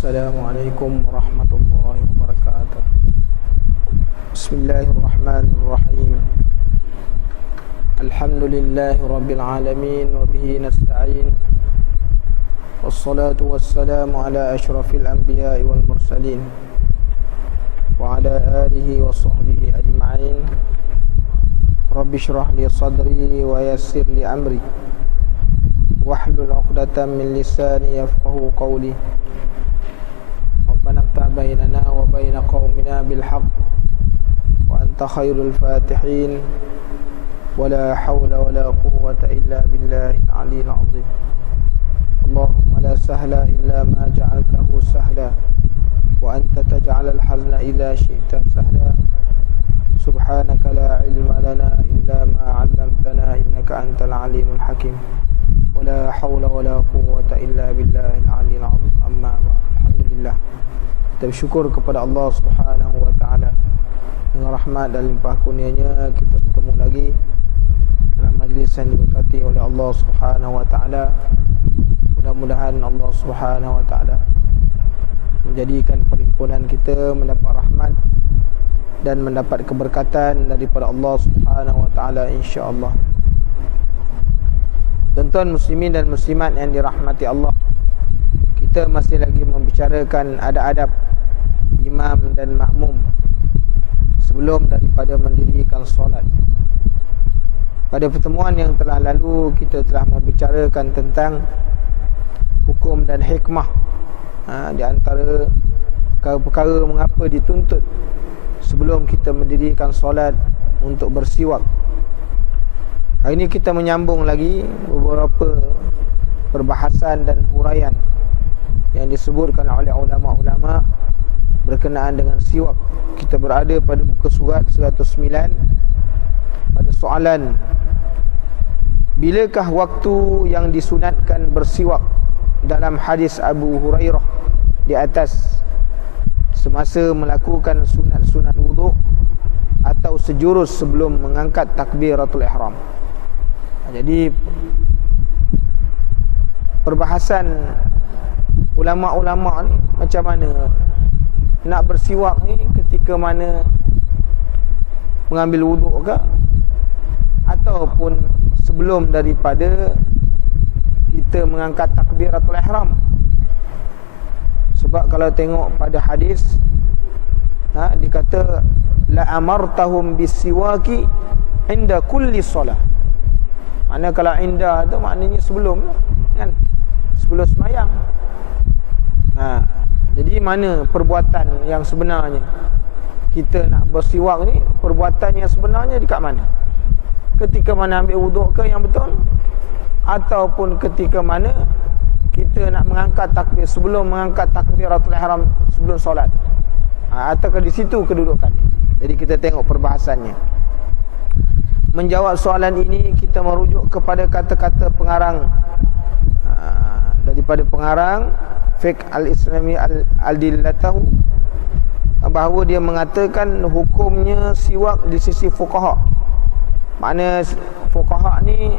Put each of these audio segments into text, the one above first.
Assalamualaikum warahmatullahi wabarakatuh. Bismillahirrahmanirrahim. Alhamdulillahi rabbil alamin wa bihi nasta'in. Wassalatu wassalamu ala asyrafil anbiya'i wal mursalin wa ala alihi wa sahbihi ajma'in. Rabbi shrah li sadri wa yassir li amri wahlul 'uqdatam min lisani yafqahu qawli. Rabbana iftah bainana wa bain qaumina bil haqq wa anta khairul fatihin. Wala hawla wala quwwata illa billahil aliyyil 'azim. Allahumma la sahla illa ma ja'altahu sahla wa anta taj'alul hazna idza syi'ta sahla. Subhanaka la ilma lana illa ma 'allamtana innaka antal alimul hakim. Wala hawla wala quwwata illa billahil aliyyil 'azim. Amma ba'd. Alhamdulillah, kita bersyukur kepada Allah Subhanahu wa taala. Dengan rahmat dan limpah kurnia-Nya kita bertemu lagi dalam majlis yang diberkati oleh Allah Subhanahu wa taala. Mudah-mudahan Allah Subhanahu wa taala menjadikan perhimpunan kita mendapat rahmat dan mendapat keberkatan daripada Allah Subhanahu wa taala, insya-Allah. Tuan-tuan muslimin dan muslimat yang dirahmati Allah, kita masih lagi membicarakan adab-adab imam dan makmum sebelum daripada mendirikan solat. Pada pertemuan yang telah lalu, kita telah membicarakan tentang hukum dan hikmah di antara perkara-perkara mengapa dituntut sebelum kita mendirikan solat untuk bersiwak. Hari ini kita menyambung lagi beberapa perbahasan dan huraian yang disebutkan oleh ulama-ulama berkenaan dengan siwak. Kita berada pada muka surat 109 pada soalan, bilakah waktu yang disunatkan bersiwak dalam hadis Abu Hurairah di atas, semasa melakukan sunat-sunat wuduk atau sejurus sebelum mengangkat takbiratul ihram. Jadi perbahasan ulama-ulama ni macam mana nak bersiwak ni, ketika mana mengambil wuduk ke ataupun sebelum daripada kita mengangkat takbiratul ihram. Sebab kalau tengok pada hadis dikata la amartahum bisiwaki inda kulli solah. Mana kalau inda tu maknanya sebelum, kan, sebelum sembahyang. Jadi mana perbuatan yang sebenarnya kita nak bersiwak ni, perbuatan yang sebenarnya dekat mana? Ketika mana ambil wuduk ke yang betul, ataupun ketika mana kita nak mengangkat takbir, sebelum mengangkat takbiratul ihram sebelum solat, ataukah di situ kedudukan? Jadi kita tengok perbahasannya. Menjawab soalan ini, kita merujuk kepada kata-kata pengarang daripada pengarang Fiqh al-Islami al-Dillatahu, bahawa dia mengatakan hukumnya siwak di sisi fuqaha. Makna fuqaha ni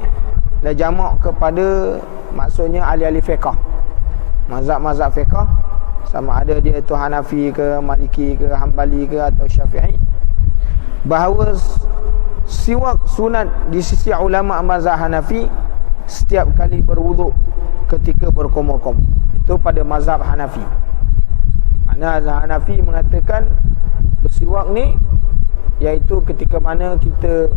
dah jamak kepada, maksudnya ahli-ahli fiqh, mazhab-mazhab fiqh, sama ada dia itu Hanafi ke, Maliki ke, Hambali ke atau Syafi'i, bahawa siwak sunat di sisi ulama mazhab Hanafi setiap kali berwuduk ketika berkomor-komor. Itu pada mazhab Hanafi. Mana Hanafi mengatakan bersiwak ni iaitu ketika mana kita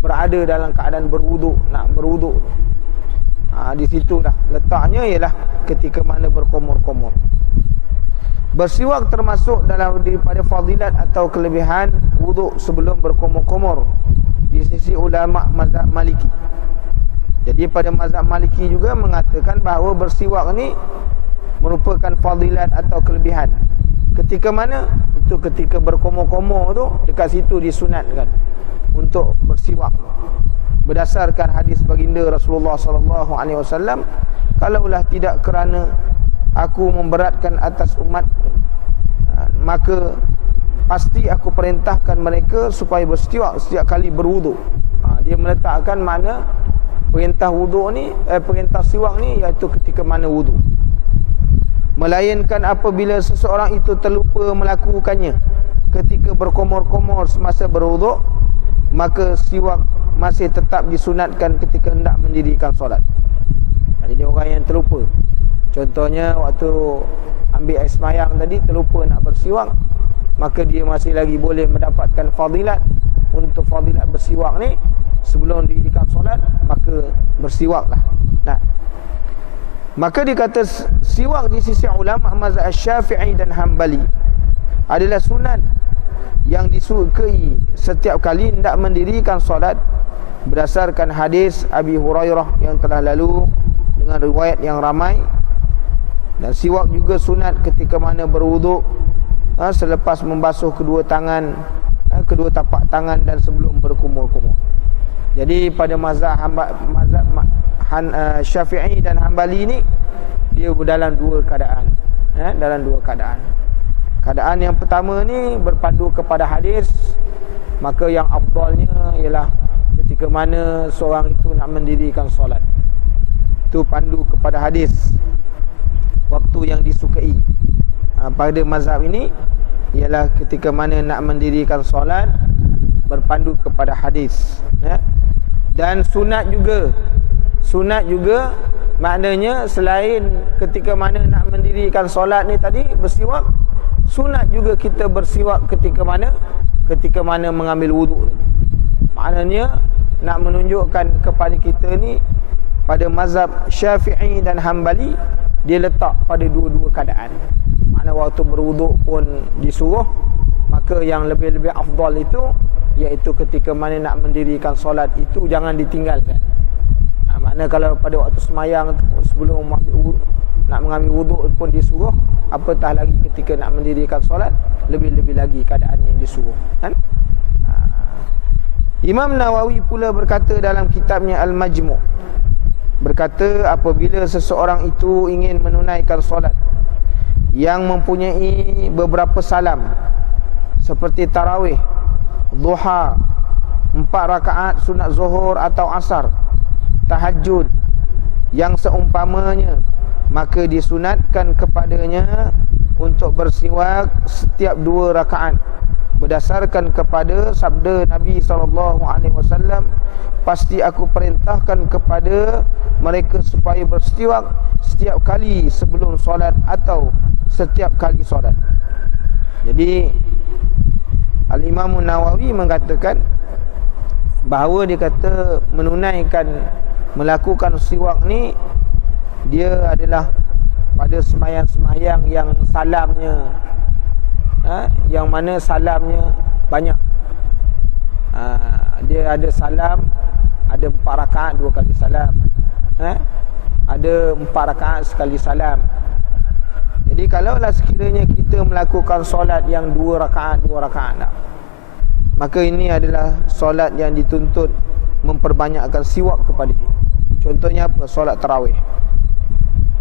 berada dalam keadaan berwuduk, nak berwuduk. Di situ dah letaknya, ialah ketika mana berkomor-komor. Bersiwak termasuk dalam daripada fadilat atau kelebihan wuduk sebelum berkomor-komor di sisi ulama mazhab Maliki. Jadi pada mazhab Maliki juga mengatakan bahawa bersiwak ni merupakan fadilat atau kelebihan. Ketika mana? Itu ketika berkomor-komor tu, dekat situ disunatkan untuk bersiwak. Berdasarkan hadis baginda Rasulullah sallallahu alaihi wasallam, kalaulah tidak kerana aku memberatkan atas umat, maka pasti aku perintahkan mereka supaya bersiwak setiap kali berwuduk. Dia meletakkan mana perintah wuduk ni, perintah siwak ni iaitu ketika mana wuduk. melainkan apabila seseorang itu terlupa melakukannya ketika berkomor-komor semasa berwuduk, maka siwak masih tetap disunatkan ketika hendak mendirikan solat. Jadi orang yang terlupa, contohnya waktu ambil air semayang tadi terlupa nak bersiwak, maka dia masih lagi boleh mendapatkan fadilat. Untuk fadilat bersiwak ni sebelum didirikan solat, maka bersiwaklah. Nah, maka dikata siwak di sisi ulama mazhab Syafi'i dan Hambali adalah sunat yang disukai setiap kali hendak mendirikan solat berdasarkan hadis Abi Hurairah yang telah lalu dengan riwayat yang ramai. Dan siwak juga sunat ketika mana berwuduk, selepas membasuh kedua tangan, kedua tapak tangan dan sebelum berkumur-kumur. Jadi pada mazhab Syafi'i dan Hambali ni, dia dalam dua keadaan. Dalam dua keadaan. Keadaan yang pertama ni berpandu kepada hadis, maka yang afdalnya ialah ketika mana seorang itu nak mendirikan solat, itu pandu kepada hadis, waktu yang disukai. Pada mazhab ini ialah ketika mana nak mendirikan solat berpandu kepada hadis. Dan sunat juga maknanya selain ketika mana nak mendirikan solat ni tadi bersiwak, sunat juga kita bersiwak ketika mana mengambil wuduk. Maknanya nak menunjukkan kepada kita ni, pada mazhab Syafi'i dan Hambali, dia letak pada dua-dua keadaan. Makna waktu berwuduk pun disuruh, maka yang lebih-lebih afdal itu iaitu ketika mana nak mendirikan solat itu jangan ditinggalkan. Makna kalau pada waktu semayang sebelum nak mengambil wuduk pun disuruh, apatah lagi ketika nak mendirikan solat, lebih-lebih lagi keadaan yang disuruh, kan? Imam Nawawi pula berkata dalam kitabnya Al-Majmu', berkata apabila seseorang itu ingin menunaikan solat yang mempunyai beberapa salam seperti tarawih, duha, 4 rakaat sunat zuhur atau asar, tahajud yang seumpamanya, maka disunatkan kepadanya untuk bersiwak setiap 2 rakaat berdasarkan kepada sabda Nabi SAW, pasti aku perintahkan kepada mereka supaya bersiwak setiap kali sebelum solat atau setiap kali solat. Jadi Al-Imam Nawawi mengatakan bahawa dia kata melakukan siwak ni, dia adalah pada semayang-semayang yang salamnya, yang mana salamnya banyak. Dia ada salam, ada 4 rakaat 2 kali salam, ada 4 rakaat sekali salam. Jadi kalaulah sekiranya kita melakukan solat yang 2 rakaat tak, maka ini adalah solat yang dituntut memperbanyakkan siwak kepada dia. Contohnya apa? Solat tarawih.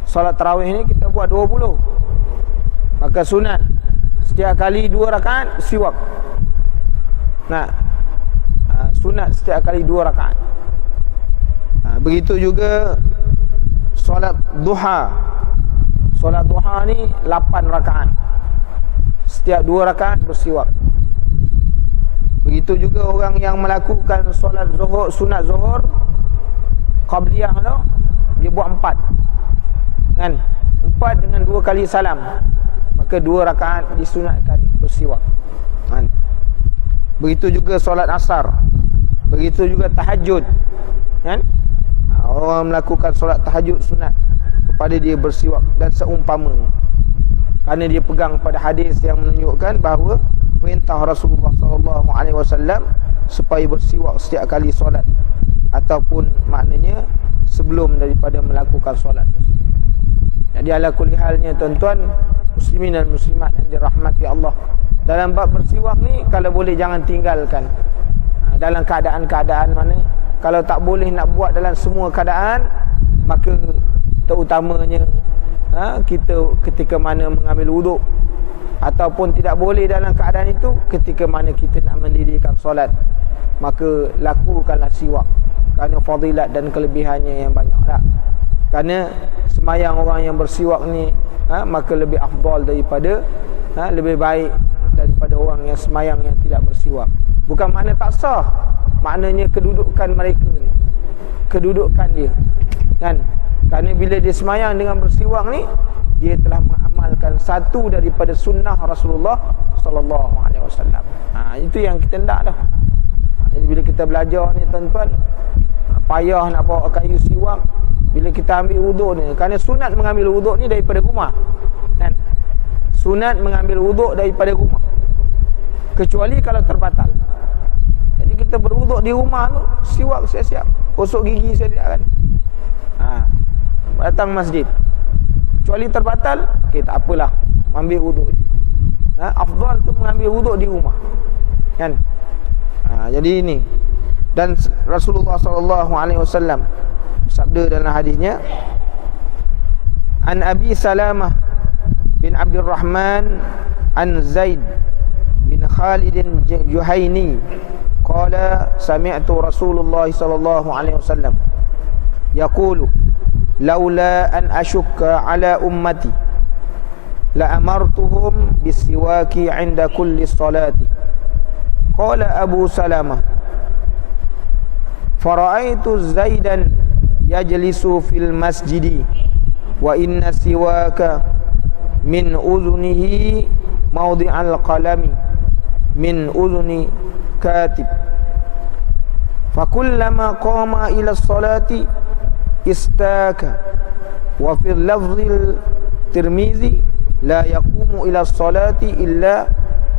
Solat tarawih ni kita buat 20, maka sunat setiap kali 2 rakaat siwak. Sunat setiap kali 2 rakaat. Begitu juga solat duha. Solat duha ni 8 rakaat. Setiap 2 rakaat bersiwak. Begitu juga orang yang melakukan solat zuhur, sunat zuhur qabliyah tu, dia buat 4. Kan? 4 dengan 2 kali salam, maka 2 rakaat disunatkan bersiwak. Begitu juga solat asar. Begitu juga tahajud, kan? Orang melakukan solat tahajud sunat kepada dia bersiwak dan seumpamanya, kerana dia pegang pada hadis yang menunjukkan bahawa perintah Rasulullah SAW supaya bersiwak setiap kali solat, ataupun maknanya sebelum daripada melakukan solat tersebut. Jadi ala kulli halnya tuan-tuan muslimin dan muslimat yang dirahmati Allah, dalam bab bersiwak ni kalau boleh jangan tinggalkan. Dalam keadaan-keadaan mana, kalau tak boleh nak buat dalam semua keadaan, maka terutamanya kita ketika mana mengambil wuduk, ataupun tidak boleh dalam keadaan itu ketika mana kita nak mendirikan solat, maka lakukanlah siwak, kerana fadilat dan kelebihannya yang banyak lah. Kerana semayang orang yang bersiwak ni maka lebih afdal daripada lebih baik daripada orang yang semayang yang tidak bersiwak. Bukan makna tak sah, maknanya kedudukan mereka ni, kedudukan dia kan. Kerana bila dia semayang dengan bersiwak ni, dia telah mengamalkan satu daripada sunnah Rasulullah sallallahu alaihi wasallam. Itu yang kita hendak dah. Jadi bila kita belajar ni tuan-tuan, payah nak bawa kayu siwak bila kita ambil wuduk ni. Kerana sunat mengambil wuduk ni daripada rumah kan. Sunat mengambil wuduk daripada rumah, kecuali kalau terbatal. Jadi kita berwuduk di rumah tu, siwak siap-siap, gosok gigi siap-siap kan. Datang masjid, kecuali terbatal, okey tak apalah, ambil wuduk. Afdal tu mengambil wuduk di rumah kan. Jadi ini, dan Rasulullah sallallahu alaihi wasallam sabda dalam hadisnya, an Abi Salamah bin Abdurrahman an Zaid bin Khalid Juhaini qala sami'tu Rasulullah sallallahu alaihi wasallam yaqulu laula an ashukka ala ummati la amartuhum bisiwaki 'inda kulli salati. Qala Abu Salamah fara'aitu Zaidan yajlisu fil masjidi wa inna siwaka min udhunihi mawdi'al qalami min udhuni katib. Fakullama qama ila salati istaka. Wa fil lafzil Tirmizi la yaqumu ila salati illa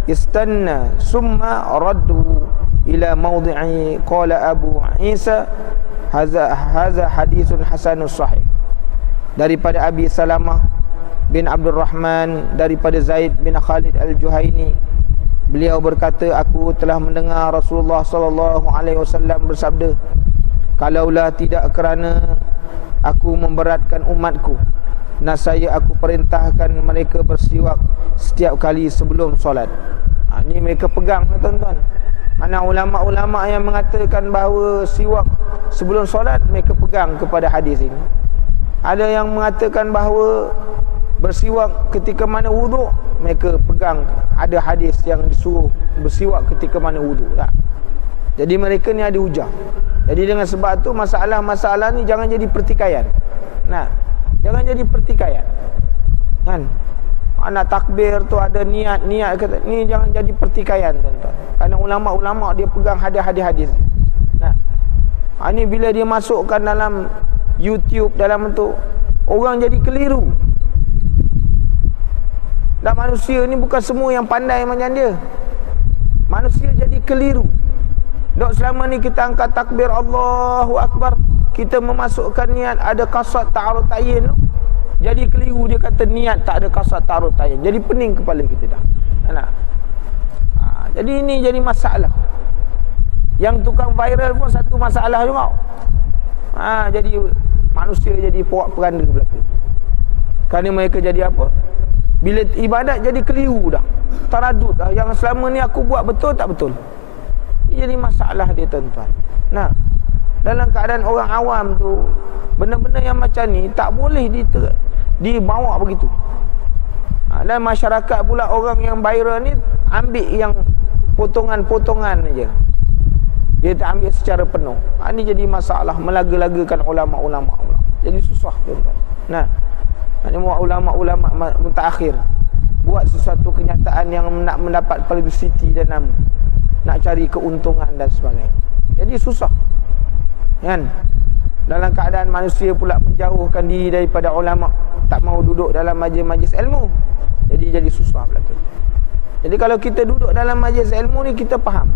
istanna summa raddu ila mawdi'i. Qala Abu Isa hadza hadithun hasanus sahih. Daripada Abi Salamah bin Abdurrahman daripada Zaid bin Khalid Al-Juhaini, beliau berkata, aku telah mendengar Rasulullah sallallahu alaihi wasallam bersabda, kalaulah tidak kerana aku memberatkan umatku, nascaya aku perintahkan mereka bersiwak setiap kali sebelum solat. Ini mereka pegang tuan-tuan. Mana ulama-ulama yang mengatakan bahawa siwak sebelum solat, mereka pegang kepada hadis ini. Ada yang mengatakan bahawa bersiwak ketika mana wuduk, mereka pegang ada hadis yang disuruh bersiwak ketika mana wuduk tak? Jadi mereka ni ada hujah. Jadi dengan sebab tu masalah-masalah ni jangan jadi pertikaian. Jangan jadi pertikaian kan. Nak takbir tu ada niat kata ni, jangan jadi pertikaian tuan-tuan. Kerana ulama-ulama dia pegang hadis-hadis. Ini bila dia masukkan dalam YouTube dalam bentuk, orang jadi keliru. Dan manusia ni bukan semua yang pandai macam dia. Manusia jadi keliru. Dok selama ni kita angkat takbir Allahu Akbar, kita memasukkan niat ada qasad ta'arud ta'yin. Jadi keliru, dia kata niat tak ada qasad ta'arud ta'yin. Jadi pening kepala kita dah. Jadi ini jadi masalah. Yang tukang viral pun satu masalah juga. Jadi manusia jadi porak peranda belaka. Kerana mereka jadi apa? Bila ibadat jadi keliru dah, taradud dah. Yang selama ni aku buat betul tak betul. Ini jadi masalah dia tuan-tuan. Dalam keadaan orang awam tu, benda-benda yang macam ni tak boleh dibawa begitu. Dan masyarakat pula, orang yang viral ni ambil yang potongan-potongan aja. Dia tak ambil secara penuh. Ini jadi masalah, melaga-lagakan ulama-ulama pula. Jadi susah tuan-tuan. Ini ulama-ulama mutakhir buat sesuatu kenyataan yang nak mendapat publicity dan nama, nak cari keuntungan dan sebagainya. Jadi susah kan. Dalam keadaan manusia pula menjauhkan diri daripada ulama, tak mau duduk dalam majlis-majlis ilmu, jadi susah belaka. Jadi kalau kita duduk dalam majlis ilmu ni, kita faham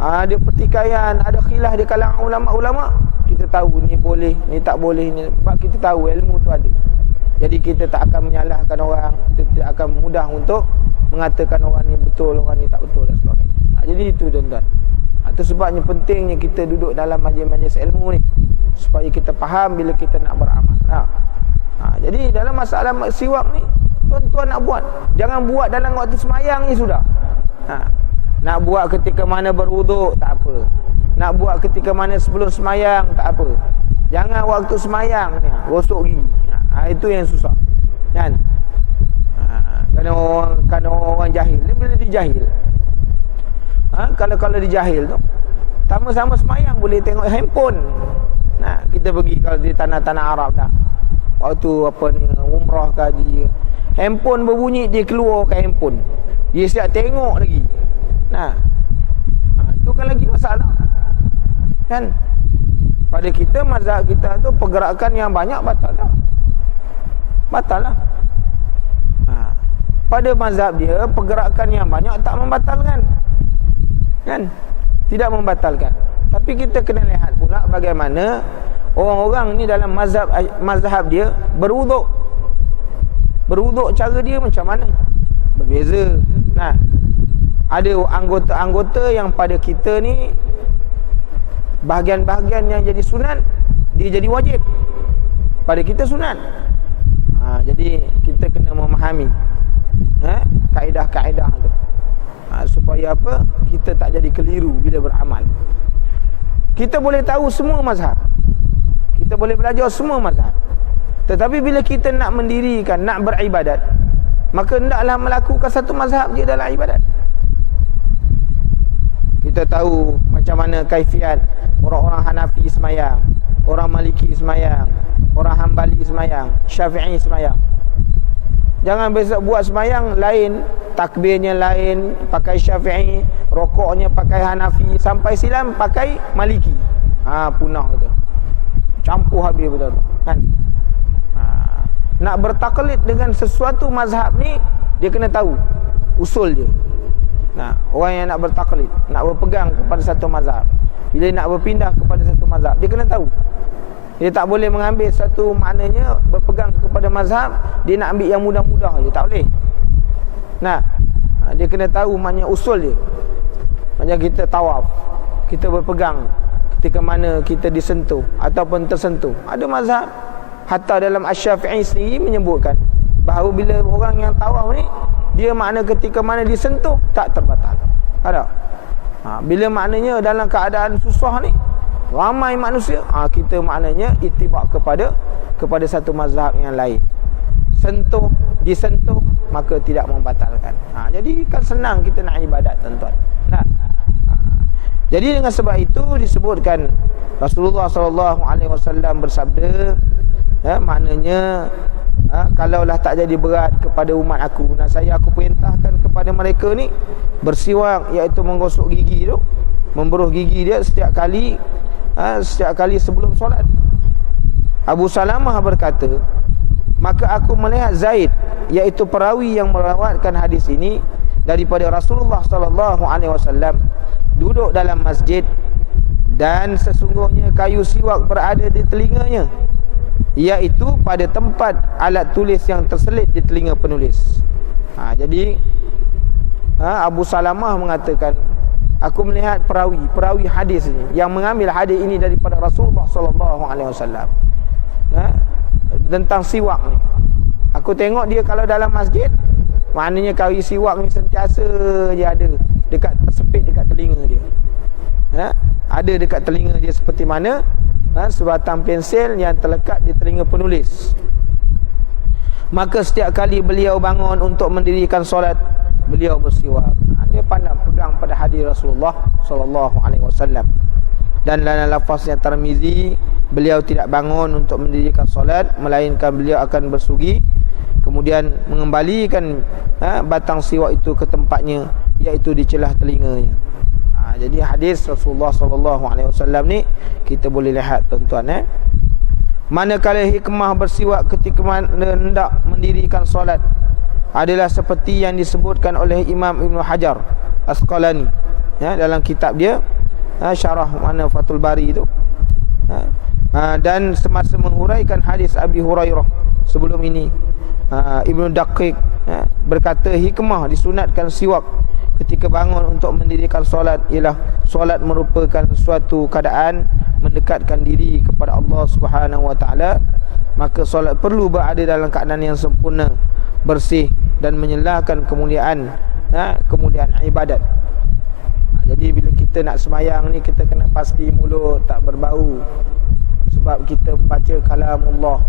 ada pertikaian, ada khilaf di kalangan ulama-ulama, kita tahu ni boleh, ni tak boleh ni. Sebab kita tahu ilmu tu ada. Jadi kita tak akan menyalahkan orang, kita tidak akan mudah untuk mengatakan orang ni betul, orang ni tak betul dan sebagainya. Jadi itu tuan-tuan. Itu sebabnya pentingnya kita duduk dalam majlis-majlis ilmu ni, supaya kita faham bila kita nak beramal. Jadi dalam masalah siwak ni, tuan-tuan nak buat, jangan buat dalam waktu semayang ni sudah. Nak buat ketika mana berwuduk tak apa. Nak buat ketika mana sebelum semayang tak apa. Jangan waktu semayang ni gosok gigi. Itu yang susah Kan? Kerana orang jahil. Bila dia jahil, kalau dia jahil tu, sama-sama semayang boleh tengok handphone. Nah, kita pergi kalau di tanah-tanah Arab dah. Waktu umrah ke haji, handphone berbunyi, dia keluarkan handphone. Dia siap tengok lagi. Nah, tu kan lagi masalah. Kan? Pada kita, mazhab kita tu pergerakan yang banyak batal lah. Batal lah. Pada mazhab dia, pergerakan yang banyak tak membatalkan. Kan? Tidak membatalkan. Tapi kita kena lihat pula bagaimana orang-orang ni dalam mazhab dia berwuduk. Berwuduk cara dia macam mana? Berbeza. Nah, ada anggota-anggota yang pada kita ni bahagian-bahagian yang jadi sunat, dia jadi wajib. Pada kita sunat. Jadi kita kena memahami kaedah-kaedah tu. Supaya apa? Kita tak jadi keliru bila beramal. Kita boleh tahu semua mazhab. Kita boleh belajar semua mazhab. Tetapi bila kita nak mendirikan, nak beribadat, maka hendaklah melakukan satu mazhab je dalam ibadat. Kita tahu macam mana kaifiat orang-orang Hanafi semayang, orang Maliki semayang, orang Hambali semayang, Syafi'i semayang. Jangan besok buat semayang lain, takbirnya lain, pakai Syafi'i, rokoknya pakai Hanafi, sampai silam pakai Maliki. Punah betul. Campur habis betul kan? Nak bertaklid dengan sesuatu mazhab ni, dia kena tahu usul dia. Orang yang nak bertaklid, nak berpegang kepada satu mazhab, bila nak berpindah kepada satu mazhab, dia kena tahu. Dia tak boleh mengambil satu, maknanya berpegang kepada mazhab, dia nak ambil yang mudah-mudah je, tak boleh. Dia kena tahu maknanya usul dia. Macam kita tawaf, kita berpegang ketika mana kita disentuh ataupun tersentuh. Ada mazhab, hatta dalam Asy-Syafi'i sendiri menyebutkan bahawa bila orang yang tawaf ni, dia makna ketika mana disentuh tak terbatal. Ada. Bila maknanya dalam keadaan susah ni, ramai manusia, kita maknanya itibak kepada satu mazhab yang lain. Sentuh, disentuh, maka tidak membatalkan. Jadi kan senang kita nak ibadat, tuan-tuan. Jadi dengan sebab itu disebutkan Rasulullah SAW bersabda, maknanya kalaulah tak jadi berat kepada umat aku, aku perintahkan kepada mereka ni bersiwak, iaitu menggosok gigi tu, memberuh gigi dia setiap kali sebelum solat. Abu Salamah berkata, maka aku melihat Zaid, iaitu perawi yang merawatkan hadis ini daripada Rasulullah SAW, duduk dalam masjid, dan sesungguhnya kayu siwak berada di telinganya, iaitu pada tempat alat tulis yang terselit di telinga penulis. Jadi Abu Salamah mengatakan, aku melihat perawi hadis ini yang mengambil hadis ini daripada Rasulullah SAW tentang siwak ni. Aku tengok dia kalau dalam masjid, maknanya kayu siwak ni sentiasa dia ada tersepit dekat telinga dia. Ada dekat telinga dia seperti mana sebatang pensel yang terlekat di telinga penulis. Maka setiap kali beliau bangun untuk mendirikan solat, beliau bersiwak. Dia pandang pegang pada hadis Rasulullah SAW. Dan dalam lafaznya Tirmizi, beliau tidak bangun untuk mendirikan solat, melainkan beliau akan bersugi, kemudian mengembalikan batang siwak itu ke tempatnya, iaitu di celah telinganya. Jadi hadis Rasulullah SAW ni kita boleh lihat, tuan-tuan. Manakala hikmah bersiwak ketika hendak mendirikan solat adalah seperti yang disebutkan oleh Imam Ibn Hajar Asqalani dalam kitab dia Syarah Fathul Bari itu, dan semasa menghuraikan hadis Abi Hurairah sebelum ini, Ibn Daqiq berkata hikmah disunatkan siwak ketika bangun untuk mendirikan solat ialah solat merupakan suatu keadaan mendekatkan diri kepada Allah Subhanahu wa taala, maka solat perlu berada dalam keadaan yang sempurna, bersih dan menyelahkan kemuliaan ibadat. Jadi bila kita nak semayang ni, kita kena pasti mulut tak berbau, sebab kita membaca kalamullah.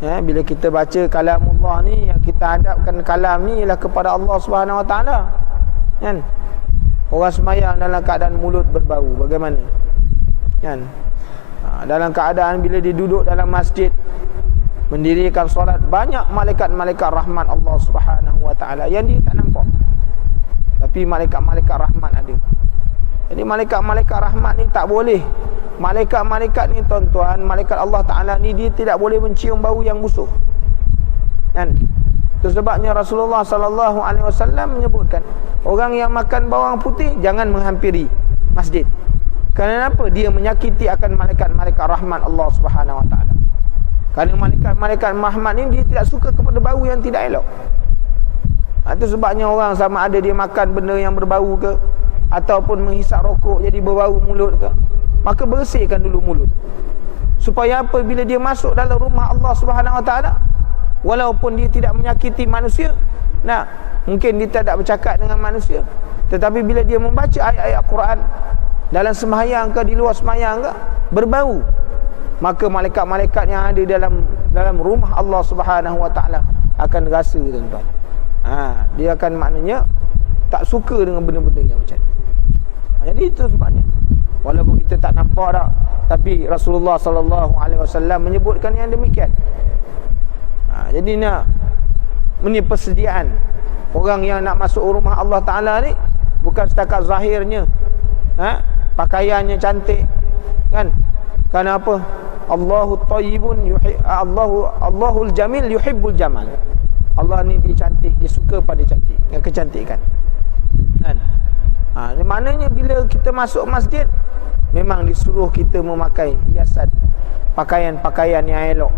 Bila kita baca kalamullah ni, yang kita hadapkan kalam ni ialah kepada Allah Subhanahu Wa Taala. Kan? Orang semayang dalam keadaan mulut berbau, bagaimana? Kan? Dalam keadaan bila dia duduk dalam masjid mendirikan solat, banyak malaikat-malaikat rahmat Allah Subhanahu Wa Taala yang dia tak nampak, tapi malaikat-malaikat rahmat ada. Jadi malaikat-malaikat rahmat ni tak boleh. Malaikat-malaikat ni tuan-tuan, malaikat Allah Taala ni dia tidak boleh mencium bau yang busuk. Kan? Itu sebabnya Rasulullah sallallahu alaihi wasallam menyebutkan, orang yang makan bawang putih jangan menghampiri masjid. Kerana apa? Dia menyakiti akan malaikat-malaikat rahmat Allah Subhanahu Wa Taala. Kerana malaikat-malaikat rahmat ni dia tidak suka kepada bau yang tidak elok. Itu sebabnya orang sama ada dia makan benda yang berbau ke, ataupun menghisap rokok jadi berbau mulut ke, maka bersihkan dulu mulut. Supaya apa? Bila dia masuk dalam rumah Allah Subhanahu Wa Taala, walaupun dia tidak menyakiti manusia, mungkin dia tidak bercakap dengan manusia, tetapi bila dia membaca ayat-ayat Quran dalam sembahyang ke, di luar sembahyang ke, berbau, maka malaikat-malaikat yang ada dalam rumah Allah Subhanahu Wa Taala akan rasa, tuan-tuan. Dia akan maknanya tak suka dengan benda-benda yang macam ni. Jadi itu sebabnya, walaupun kita tak nampak dah, tapi Rasulullah sallallahu alaihi wasallam menyebutkan yang demikian. Jadi ini persediaan orang yang nak masuk rumah Allah Taala ni bukan setakat zahirnya, pakaiannya cantik, kan? Kerana apa? Allahu tayyibun Allahul jamil yuhibbul jamal. Allah ni dia cantik, dia suka pada cantik, yang kecantikan. Kan? Maknanya bila kita masuk masjid, memang disuruh kita memakai hiasan, pakaian-pakaian yang elok.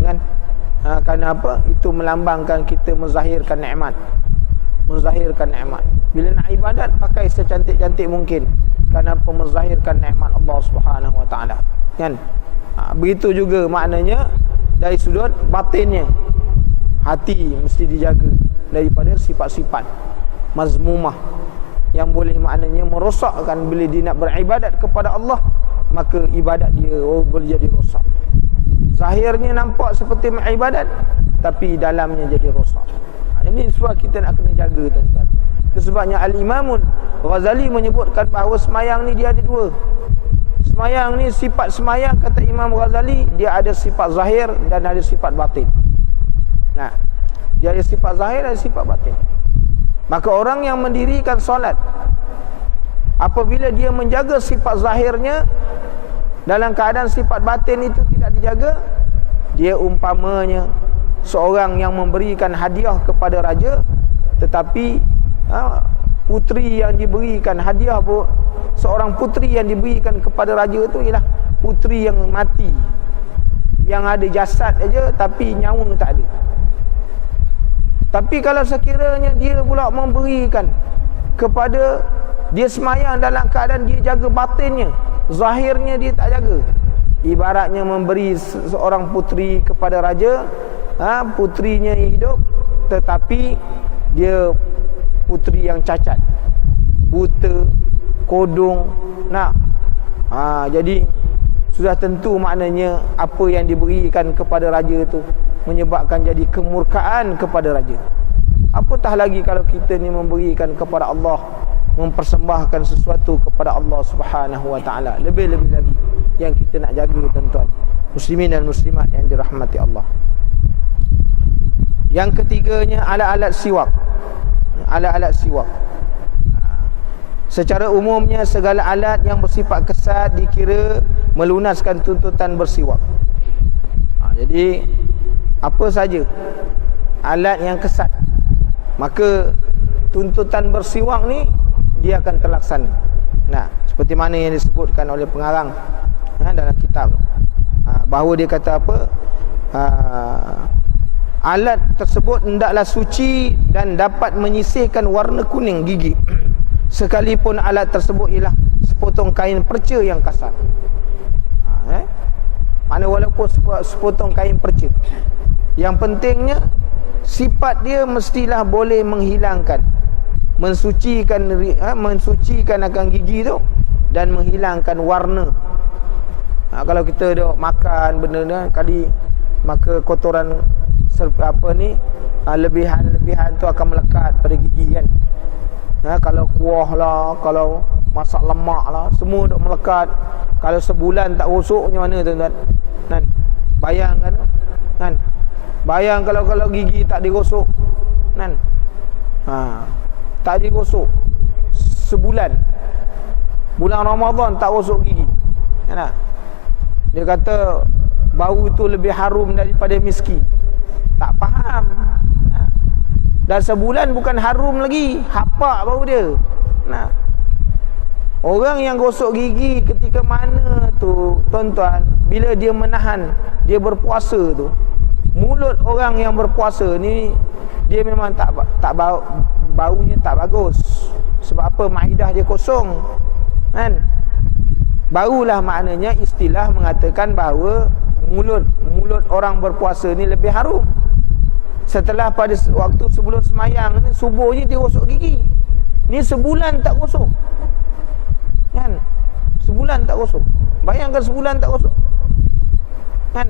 Kan? Kerana apa? Itu melambangkan kita menzahirkan nikmat. Menzahirkan nikmat. Bila nak ibadat, pakai secantik-cantik mungkin. Kerana apa? Menzahirkan nikmat Allah Subhanahu Wa Taala. Kan? Begitu juga maknanya dari sudut batinnya. Hati mesti dijaga daripada sifat-sifat mazmumah yang boleh maknanya merosakkan. Bila dia nak beribadat kepada Allah, maka ibadat dia boleh jadi rosak. Zahirnya nampak seperti beribadat, tapi dalamnya jadi rosak. Ini sebab kita nak kena jaga, tuan-tuan. Itu sebabnya Al-Imamul Ghazali menyebutkan bahawa semayang ni dia ada dua. Semayang ni, sifat semayang kata Imam Ghazali, dia ada sifat zahir dan ada sifat batin. Dia ada sifat zahir dan sifat batin. Maka orang yang mendirikan solat, apabila dia menjaga sifat zahirnya, dalam keadaan sifat batin itu tidak dijaga, dia umpamanya seorang yang memberikan hadiah kepada raja, tetapi puteri yang diberikan hadiah, seorang puteri yang diberikan kepada raja itu ialah puteri yang mati, yang ada jasad aja tapi nyawa tak ada. Tapi kalau sekiranya dia pula memberikan kepada, dia semayang dalam keadaan dia jaga batinnya, zahirnya dia tak jaga, ibaratnya memberi seorang puteri kepada raja, puterinya hidup tetapi dia puteri yang cacat, buta, kodong. Jadi sudah tentu maknanya apa yang diberikan kepada raja itu menyebabkan jadi kemurkaan kepada raja. Apatah lagi kalau kita ni memberikan kepada Allah, mempersembahkan sesuatu kepada Allah Subhanahu Wa Taala. Lebih-lebih lagi yang kita nak jaga, tuan-tuan muslimin dan muslimat yang dirahmati Allah. Yang ketiganya, alat-alat siwak. Alat-alat siwak. Secara umumnya segala alat yang bersifat kesat dikira melunaskan tuntutan bersiwak. Jadi apa saja alat yang kesat, maka tuntutan bersiwak ni dia akan terlaksana. Seperti mana yang disebutkan oleh pengarang dalam kitab, bahawa dia kata apa, alat tersebut hendaklah suci dan dapat menyisihkan warna kuning gigi, sekalipun alat tersebut ialah sepotong kain perca yang kasar. Mana walaupun sepotong kain perca, yang pentingnya sifat dia mestilah boleh menghilangkan, mensucikan akan gigi tu dan menghilangkan warna. Kalau kita dok makan benda ni, kali maka kotoran lebihan tu akan melekat pada gigi kan. Kalau kuah lah, kalau masak lemak lah, semua duk melekat. Kalau sebulan tak gosok macam mana tuan-tuan? Kan? Bayangkan kan? Bayang kalau gigi tak digosok kan? Tak digosok sebulan. Bulan Ramadan tak gosok gigi. Kan? Dia kata bau tu lebih harum daripada miski. Tak faham. Dan sebulan bukan harum lagi, hapak bau dia. Nah. Orang yang gosok gigi ketika mana tu, tuan-tuan, bila dia menahan, dia berpuasa tu. Mulut orang yang berpuasa ni dia memang tak baunya tak bagus. Sebab apa? Maidah dia kosong. Kan? Barulah maknanya istilah mengatakan bahawa mulut orang berpuasa ni lebih harum. Setelah pada waktu sebelum semayang ni, subuh ni dia gosok gigi. Ni sebulan tak gosok. Kan? Sebulan tak gosok. Bayangkan sebulan tak gosok. Kan?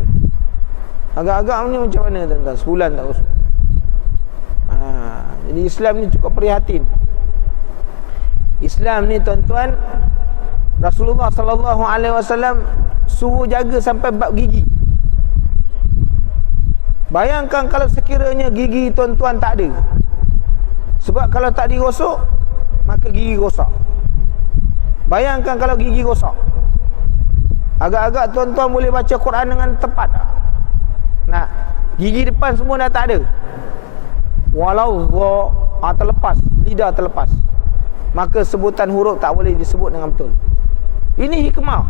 Agak-agaknya macam mana tuan-tuan? Sebulan tak gosok. Jadi Islam ni cukup prihatin. Islam ni tuan-tuan, Rasulullah sallallahu alaihi wasallam suruh jaga sampai bab gigi. Bayangkan kalau sekiranya gigi tuan-tuan tak ada. Sebab kalau tak digosok, maka gigi rosak. Bayangkan kalau gigi rosak. Agak-agak tuan-tuan boleh baca Quran dengan tepat. Nah, gigi depan semua dah tak ada. Walau terlepas, lidah terlepas, maka sebutan huruf tak boleh disebut dengan betul. Ini hikmah.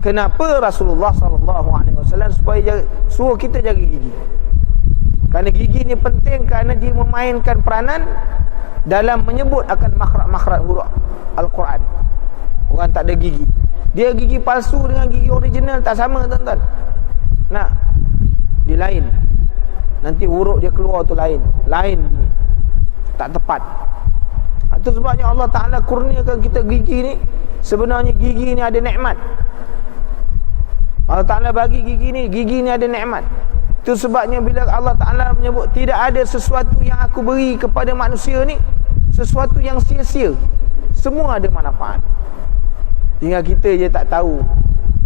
Kenapa Rasulullah SAW supaya suruh kita jaga gigi? Kerana gigi ni penting, kerana dia memainkan peranan dalam menyebut akan makhraj-makhraj huruf Al-Quran. Orang tak ada gigi, dia gigi palsu dengan gigi original tak sama tuan-tuan. Nah, dia lain. Nanti huruf dia keluar tu lain, tak tepat. Itu sebabnya Allah Ta'ala kurniakan kita gigi ni. Sebenarnya gigi ni ada nikmat. Allah Ta'ala bagi gigi ni ada nikmat. Itu sebabnya bila Allah Ta'ala menyebut tidak ada sesuatu yang aku beri kepada manusia ni sesuatu yang sia-sia. Semua ada manfaat. Tinggal kita je tak tahu,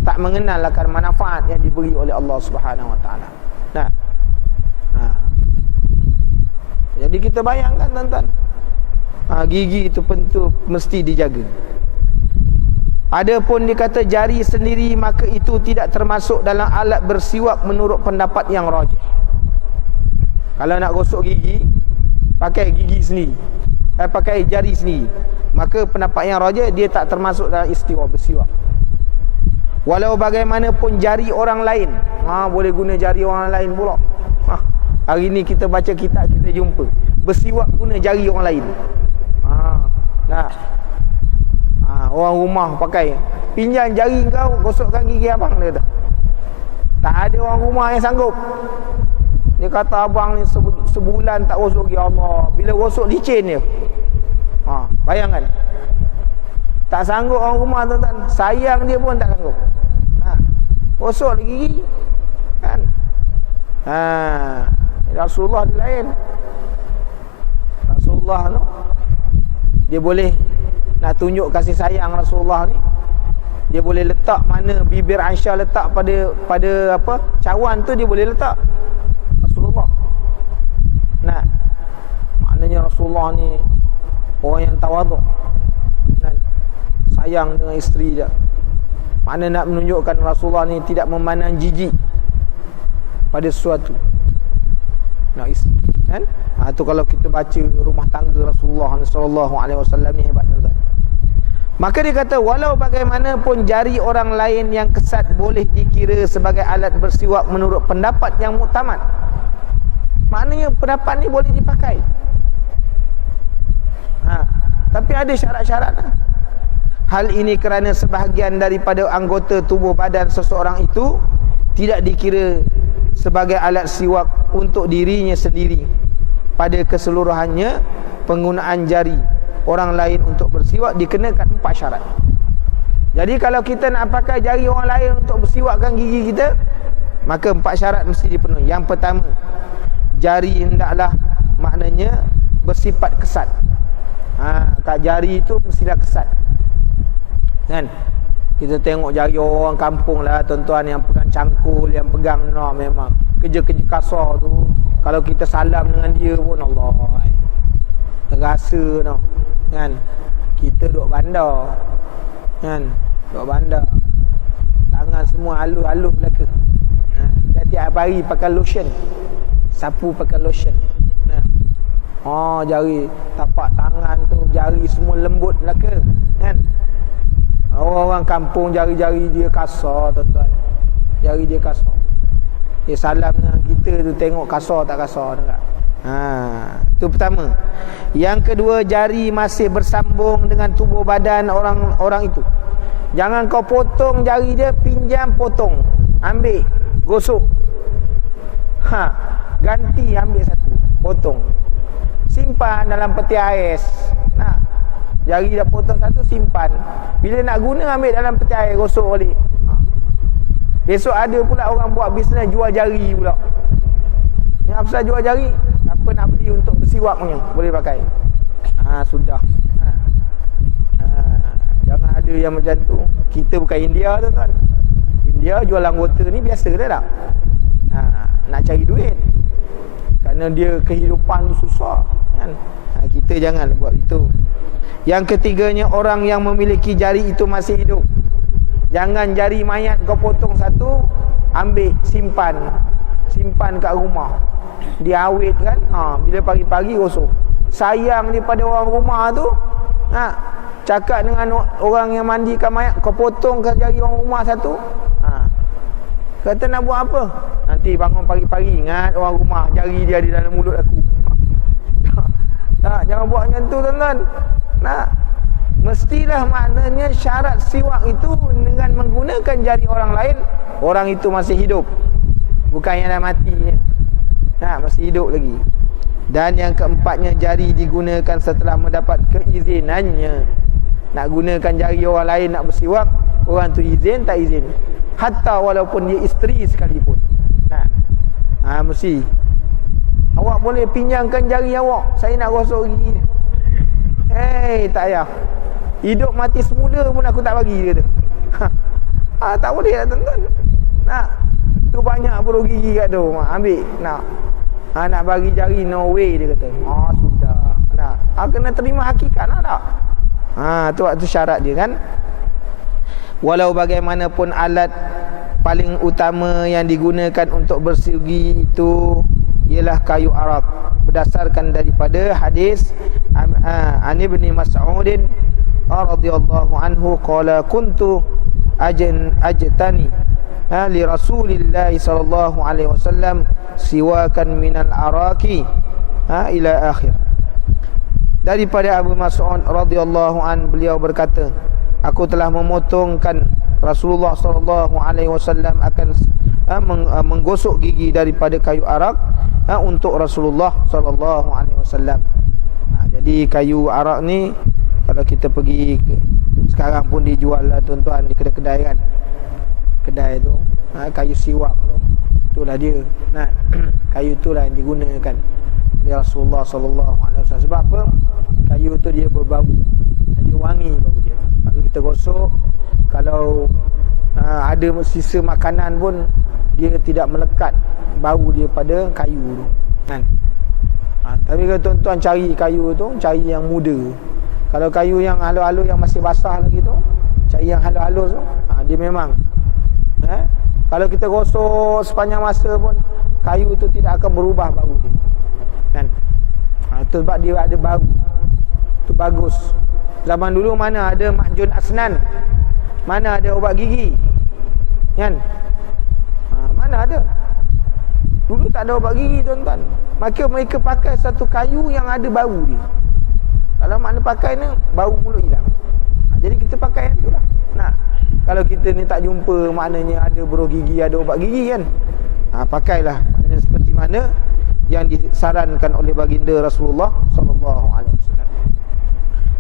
tak mengenal akan manfaat yang diberi oleh Allah Subhanahu Wa Ta'ala. Nah. Jadi kita bayangkan tuan-tuan, gigi itu penting, mesti dijaga. Adapun dikata jari sendiri, maka itu tidak termasuk dalam alat bersiwak menurut pendapat yang rajih. Kalau nak gosok gigi, pakai gigi sendiri, pakai jari sendiri, maka pendapat yang rajih dia tak termasuk dalam istiwa bersiwak. Walau bagaimanapun jari orang lain, boleh guna jari orang lain pula. Hari ni kita baca kitab, kita jumpa bersiwak guna jari orang lain. Orang rumah pakai, pinjam jari kau gosokkan gigi abang, dia kata. Tak ada orang rumah yang sanggup. Dia kata abang ni sebulan tak gosok gigi. Allah, bila gosok licin dia. Bayangkan. Tak sanggup orang rumah tuan-tuan. Sayang dia pun tak sanggup. Gosok gigi kan. Rasulullah dia lain. Rasulullah tu dia boleh nak tunjuk kasih sayang Rasulullah ni. Dia boleh letak mana bibir Aisyah letak pada apa cawan tu, dia boleh letak Rasulullah. Nah, maknanya Rasulullah ni orang yang tawaduk, kan? Sayang dengan isteri dia. Mana nak menunjukkan Rasulullah ni tidak memandang jijik pada sesuatu. Nah, kan? Tu kalau kita baca rumah tangga Rasulullah sallallahu alaihi wasallam ni hebat tuan-tuan. Maka dia kata walau bagaimanapun jari orang lain yang kesat boleh dikira sebagai alat bersiwak menurut pendapat yang muktamad. Maknanya pendapat ni boleh dipakai. Tapi ada syarat-syarat. Hal ini kerana sebahagian daripada anggota tubuh badan seseorang itu tidak dikira sebagai alat siwak untuk dirinya sendiri. Pada keseluruhannya, penggunaan jari orang lain untuk bersiwak dikenakan 4 syarat. Jadi kalau kita nak pakai jari orang lain untuk bersiwakkan gigi kita, Maka 4 syarat mesti dipenuhi. Yang pertama, jari hendaklah maknanya bersifat kesat. Kat jari itu mestilah kesat. Kan? Kita tengok jari orang kampung lah, tuan-tuan yang pegang cangkul, yang pegang memang kerja-kerja kasar tu. Kalau kita salam dengan dia pun Allah, terasa kan? Kita duduk bandar, kan? Duduk bandar, tangan semua halus-halus belaka. Tiap-tiap hari pakai lotion, sapu pakai lotion. Jari tapak tangan tu, jari semua lembut belaka, kan? Orang-orang kampung jari-jari dia kasar, tuan-tuan. Jari dia kasar. Dia salam dengan kita tu, tengok kasar tak kasar tak? Itu pertama. Yang kedua, jari masih bersambung dengan tubuh badan orang itu. Jangan kau potong jari dia, pinjam potong, ambil, gosok. Ganti, ambil satu, potong. Simpan dalam peti ais. Jari dah potong satu, simpan. Bila nak guna, ambil dalam peti air, gosok balik. Besok ada pula orang buat bisnes jual jari pula. Yang pasal jual jari, apa nak beli untuk tersiwak punya, boleh pakai. Sudah. Jangan ada yang macam tu. Kita bukan India tu kan. India jual anggota ni biasa dah tak? Nak cari duit. Kerana dia kehidupan tu susah, kan? Kita jangan buat itu. Yang ketiganya, orang yang memiliki jari itu masih hidup. Jangan jari mayat kau potong satu, ambil, simpan. Simpan kat rumah. Dia awet kan? Bila pagi-pagi gosok. Sayang daripada orang rumah tu. Cakap dengan orang yang mandikan mayat, kau potong ke jari orang rumah satu. Kata nak buat apa? Nanti bangun pagi-pagi, ingat orang rumah, jari dia ada dalam mulut aku. Jangan buat macam tu, tuan-tuan. Mestilah maknanya syarat siwak itu dengan menggunakan jari orang lain, orang itu masih hidup, bukan yang dah matinya. Masih hidup lagi. Dan yang keempatnya, jari digunakan setelah mendapat keizinannya. Nak gunakan jari orang lain nak bersiwak, orang tu izin tak izin, hatta walaupun dia isteri sekalipun. Mesti. Awak boleh pinjamkan jari awak, saya nak gosok gigi. Tak payah. Hidup mati semula pun aku tak bagi dia tu. Tak boleh lah, tuan-tuan. Tu banyak buruk gigi kat tu. Ambil. Nak bagi jari, no way dia kata. Sudah. Kena terima hakikat lah tak? Tu waktu syarat dia kan. Walau bagaimanapun alat paling utama yang digunakan untuk bersih gigi itu ialah kayu arak, berdasarkan daripada hadis an Ibni Mas'udin radhiyallahu anhu qala kuntu ajtani li Rasulillah sallallahu alaihi wasallam siwakan minal araki ila akhir. Daripada Abu Mas'ud radhiyallahu an, beliau berkata, aku telah memotongkan Rasulullah sallallahu alaihi wasallam akan menggosok gigi daripada kayu arak untuk Rasulullah sallallahu alaihi wasallam. Jadi kayu arak ni kalau kita pergi sekarang pun dijual lah, tuan-tuan, di kedai-kedai kan. Kedai tu kayu siwak tu, itulah dia. Kayu itulah yang digunakan oleh Rasulullah sallallahu alaihi wasallam. Sebab apa? Kayu tu dia berbau, dia wangi bau dia. Kalau kita gosok, kalau ada sisa makanan pun dia tidak melekat bau dia pada kayu tu kan. Tapi kalau tuan-tuan cari kayu tu, cari yang muda. Kalau kayu yang halus-halus yang masih basah lagi tu, cari yang halus-halus tu, dia memang kalau kita gosok sepanjang masa pun kayu tu tidak akan berubah bau dia kan. Itu sebab dia ada bau. Itu bagus. Zaman dulu mana ada makjun asnan, mana ada ubat gigi kan. Mana ada. Dulu tak ada ubat gigi, tuan-tuan. Maka mereka pakai satu kayu yang ada bau dia. Kalau makna pakai ni, bau mulut hilang. Jadi kita pakai yang tu lah. Kalau kita ni tak jumpa maknanya ada buruh gigi, ada ubat gigi kan, pakailah maknanya seperti mana yang disarankan oleh baginda Rasulullah sallallahu alaihi wasallam.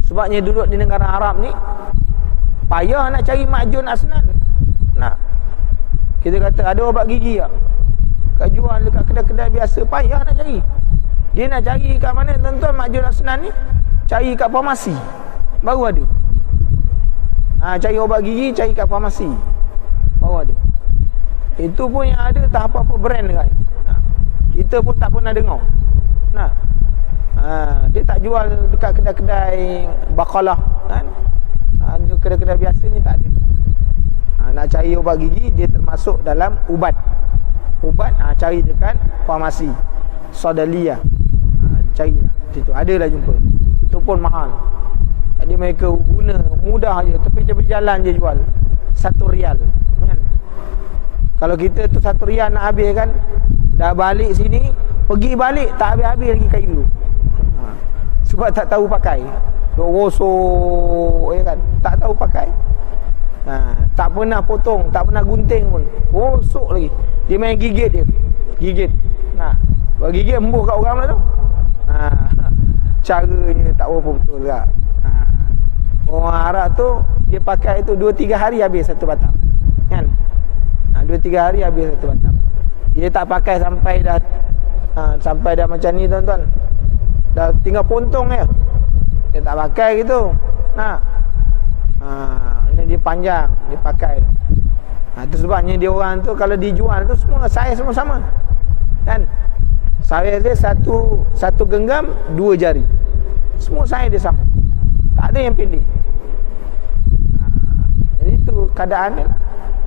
Sebabnya duduk di negara Arab ni payah nak cari makjun asnan. Kita kata ada ubat gigi tak? Kat jual dekat kedai-kedai biasa, payah nak cari. Dia nak cari kat mana tuan-tuan Makjul Asnan ni? Cari kat farmasi. Baru ada. Cari ubat gigi, cari kat farmasi. Baru ada. Itu pun yang ada tak apa-apa brand kan. Kita pun tak pernah dengar. Nah. Dia tak jual dekat kedai-kedai bakalah kan. Kedai-kedai biasa ni tak ada. Nak cari ubat gigi, dia termasuk dalam ubat. Cari dekat farmasi Sadaliyah. Carilah situ, adalah jumpa. Itu pun mahal. Jadi mereka guna mudah je, tepi-tepi jalan je jual. 1 rial kan? Kalau kita tu 1 rial nak habis kan, dah balik sini, pergi balik tak habis-habis lagi kayu tu. Sebab tak tahu pakai. Duk rosok kan, tak tahu pakai. Tak pernah potong, tak pernah gunting pun. Rosok lagi. Dia main gigit dia. Gigit. Kalau gigit embuh kat orang lah tu. Caranya tak berapa betul tak. Orang Arab tu dia pakai tu 2-3 hari habis satu batang. Kan? 2-3 hari habis satu batang. Dia tak pakai sampai dah sampai dah macam ni tuan-tuan. Dah tinggal pontong je. Dia tak pakai gitu. Ini dia panjang, dia pakai. Itu sebabnya dia orang tu kalau dijual tu semua saiz semua sama. Kan? Saiz dia satu genggam 2 jari. Semua saiz dia sama. Tak ada yang pilih. Jadi itu keadaan dia lah.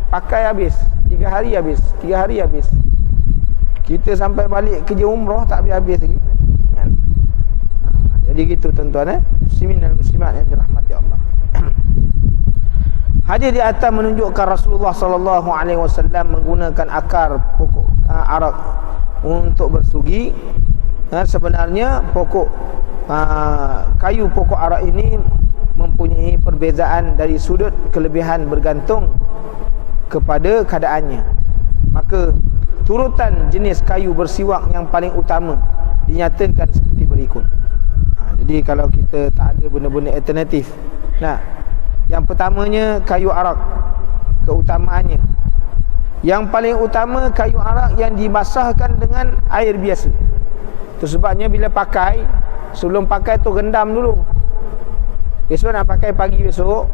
Pakai habis 3 hari habis, 3 hari habis. Kita sampai balik kerja umrah tak habis-habis lagi. Kan? Jadi gitu tuan-tuan muslimin dan muslimat yang dirahmati Allah. Hadis di atas menunjukkan Rasulullah sallallahu alaihi wasallam menggunakan akar pokok arak untuk bersugi. Sebenarnya kayu pokok arak ini mempunyai perbezaan dari sudut kelebihan bergantung kepada keadaannya. Maka turutan jenis kayu bersiwak yang paling utama dinyatakan seperti berikut. Jadi kalau kita tak ada benda-benda alternatif. Yang pertamanya kayu arak. Keutamaannya, yang paling utama kayu arak yang dibasahkan dengan air biasa. Itu sebabnya bila pakai, sebelum pakai tu rendam dulu. Besok nak pakai pagi besok,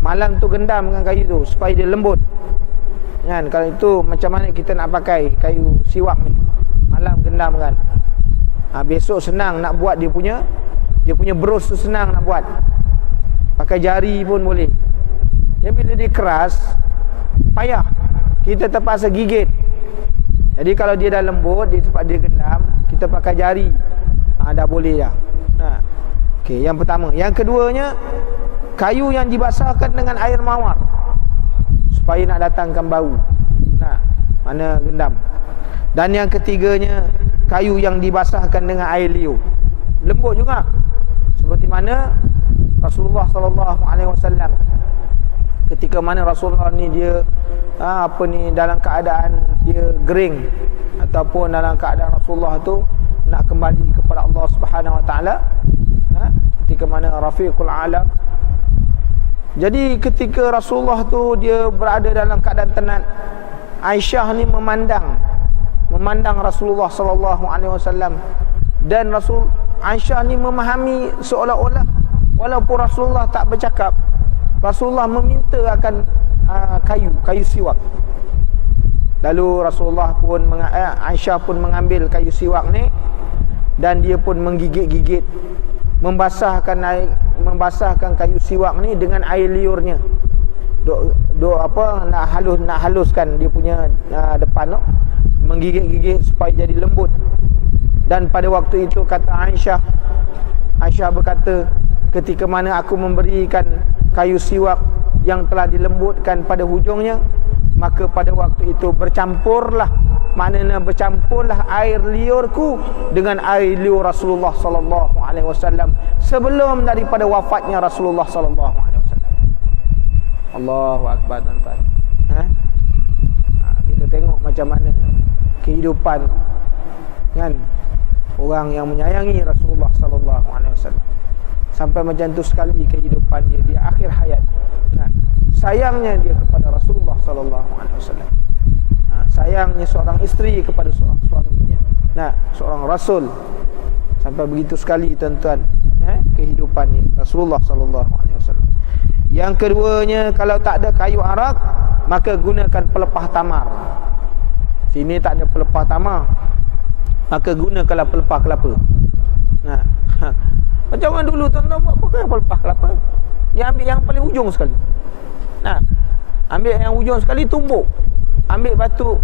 malam tu gendam dengan kayu tu supaya dia lembut. Kan? Kalau itu macam mana kita nak pakai kayu siwak ni? Malam gendam kan. Besok senang nak buat dia punya berus tu, senang nak buat. Pakai jari pun boleh. Jadi bila dia keras, payah. Kita terpaksa gigit. Jadi kalau dia dah lembut, dia tempat dia gendam, kita pakai jari. Dah boleh dah. Okey, yang pertama. Yang keduanya, kayu yang dibasahkan dengan air mawar supaya nak datangkan bau. Mana gendam. Dan yang ketiganya, kayu yang dibasahkan dengan air liur. Lembut juga. Seperti mana Rasulullah sallallahu alaihi wasallam ketika mana Rasulullah ni dia dalam keadaan dia gering ataupun dalam keadaan Rasulullah tu nak kembali kepada Allah Subhanahu wa taala, ketika mana Rafiqul A'la. Jadi ketika Rasulullah tu dia berada dalam keadaan tenat, Aisyah ni memandang Rasulullah sallallahu alaihi wasallam, dan Aisyah ni memahami seolah-olah walaupun Rasulullah tak bercakap, Rasulullah meminta akan kayu siwak. Lalu Rasulullah pun Aisyah pun mengambil kayu siwak ni dan dia pun menggigit-gigit, membasahkan kayu siwak ni dengan air liurnya. Nak haluskan dia punya depan tu, menggigit-gigit supaya jadi lembut. Dan pada waktu itu kata Aisyah berkata, ketika mana aku memberikan kayu siwak yang telah dilembutkan pada hujungnya, maka pada waktu itu bercampurlah air liurku dengan air liur Rasulullah sallallahu alaihi wasallam sebelum daripada wafatnya Rasulullah sallallahu alaihi wasallam. Allahu akbar tuan-tuan. Kita tengok macam mana kehidupan kan orang yang menyayangi Rasulullah sallallahu alaihi wasallam. Sampai macam tu sekali kehidupan dia di akhir hayat. Sayangnya dia kepada Rasulullah sallallahu alaihi wasallam. sayangnya seorang isteri kepada seorang suaminya. Nah, seorang rasul. Sampai begitu sekali tuan-tuan, kehidupan ini Rasulullah sallallahu alaihi wasallam. Yang keduanya, kalau tak ada kayu arak, maka gunakan pelepah tamar. Sini tak ada pelepah tamar, maka gunakanlah pelepah kelapa. Nah, macam mana dulu tuan-tuan buat pakai pelepah kelapa? Dia ambil yang paling ujung sekali. Nah, ambil yang ujung sekali, tumbuk. Ambil batu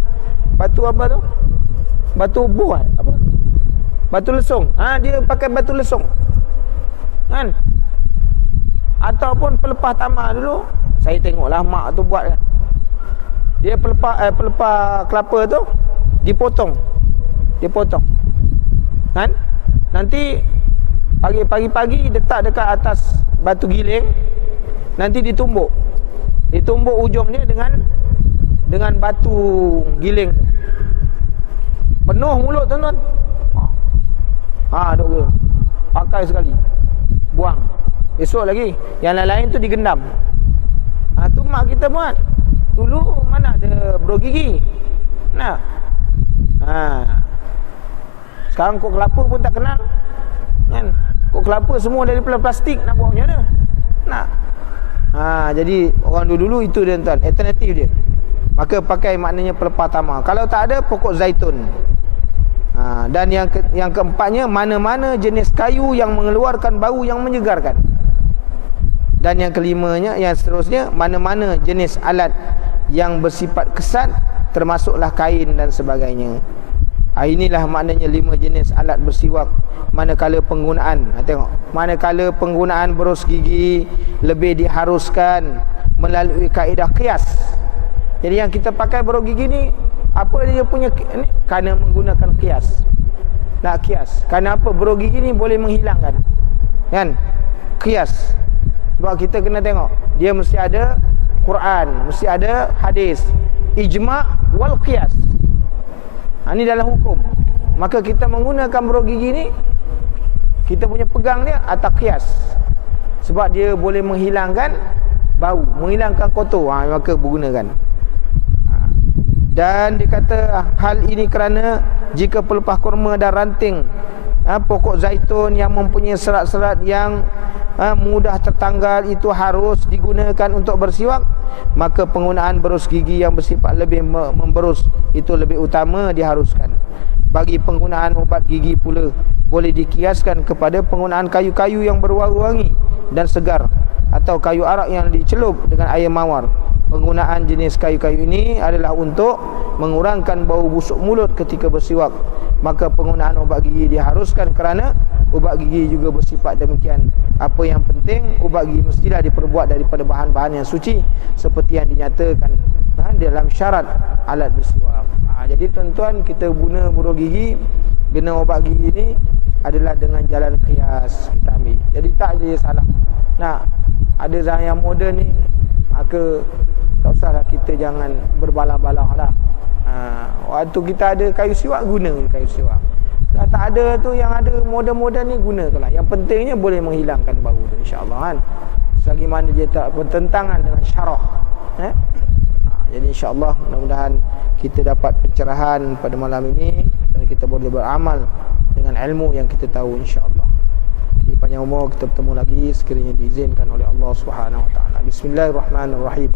apa tu? Batu buah apa? Batu lesung. Dia pakai batu lesung. Kan? Ataupun pelepah tamar dulu. Saya tengoklah mak tu buat kan. Dia pelepah kelapa tu dipotong. Kan? Nanti pagi-pagi letak dekat atas batu giling. Nanti ditumbuk. Ditumbuk ujung dia dengan batu giling tu. Penuh mulut tuan-tuan. Duk guna. Pakai sekali. Buang. Esok lagi. Yang lain-lain tu digendam. Tu mak kita buat. Dulu mana ada bro gigi. Nah. Sekarang kok kelapa pun tak kenal. Kan? Kok kelapa semua dari plastik, nak buat macam mana? Nah. Jadi orang dulu itu dia tuan, alternatif dia. Maka pakai maknanya pelepah tamar. Kalau tak ada, pokok zaitun. Dan yang keempatnya, mana-mana jenis kayu yang mengeluarkan bau yang menyegarkan. Dan yang kelimanya, yang seterusnya, mana-mana jenis alat yang bersifat kesat, termasuklah kain dan sebagainya. Inilah maknanya 5 jenis alat bersiwak manakala penggunaan. Tengok, manakala penggunaan berus gigi lebih diharuskan melalui kaedah qiyas. Jadi yang kita pakai berus gigi ni, apa dia punya ni? Kerana menggunakan qiyas. Nak qiyas. Kerana apa? Berus gigi ni boleh menghilangkan. Kan? Qiyas. Sebab kita kena tengok, dia mesti ada Quran, mesti ada hadis, ijma' wal qiyas. Ini dalam hukum. Maka kita menggunakan berus gigi ni, kita punya pegang dia atas qiyas. Sebab dia boleh menghilangkan bau, menghilangkan kotor. Maka bergunakan. Dan dikata hal ini kerana jika pelepah kurma dan ranting pokok zaitun yang mempunyai serat-serat yang mudah tertanggal itu harus digunakan untuk bersiwak, maka penggunaan berus gigi yang bersifat lebih memberus itu lebih utama diharuskan. Bagi penggunaan ubat gigi pula boleh dikiaskan kepada penggunaan kayu-kayu yang berwangi dan segar atau kayu arak yang dicelup dengan air mawar. Penggunaan jenis kayu-kayu ini adalah untuk mengurangkan bau busuk mulut ketika bersiwak. Maka penggunaan ubat gigi diharuskan kerana ubat gigi juga bersifat demikian. Apa yang penting, ubat gigi mestilah diperbuat daripada bahan-bahan yang suci seperti yang dinyatakan dalam syarat alat bersiwak. Jadi tuan-tuan, kita guna berus gigi, guna ubat gigi ini adalah dengan jalan qiyas kita ambil. Jadi tak je salah. Nah, ada zaman yang moden ni, maka tak usahlah, kita jangan berbalah-balah lah. Waktu kita ada kayu siwak, guna kayu siwak. Dah tak ada tu, yang ada moden-moden ni, gunakanlah. Yang pentingnya boleh menghilangkan bau tu, insya-Allah kan. Selagi mana dia tak bertentangan dengan syarak. Jadi insya-Allah mudah-mudahan kita dapat pencerahan pada malam ini dan kita boleh beramal dengan ilmu yang kita tahu, insya-Allah. Di panjang umur kita bertemu lagi sekiranya diizinkan oleh Allah Subhanahu wa taala. Bismillahirrahmanirrahim.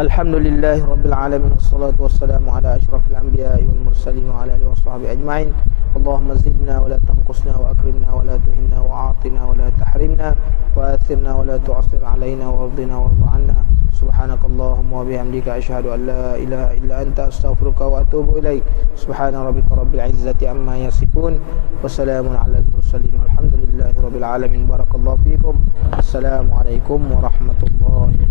Alhamdulillahi rabbil alamin, wassalatu wassalamu ala asyrafil anbiya'i wal mursalin wa ala alihi washabbihi ajma'in. Allahumma zidna wa la tanqusna wa akrimna wa la tuhinna wa a'tina wa la tahrimna wa athirna wa la tu'sir alaina wa ardina wa rضa 'anna. Subhanakallahumma wa bihamdika asyhadu an la ilaha illa anta astaghfiruka wa atubu ilaik. Subhana rabbika rabbil izzati amma yasifun wa salamun 'alal mursalin walhamdulillahi rabbil alamin. Barakallahu fiikum. Assalamualaikum warahmatullahi wabarakatuh.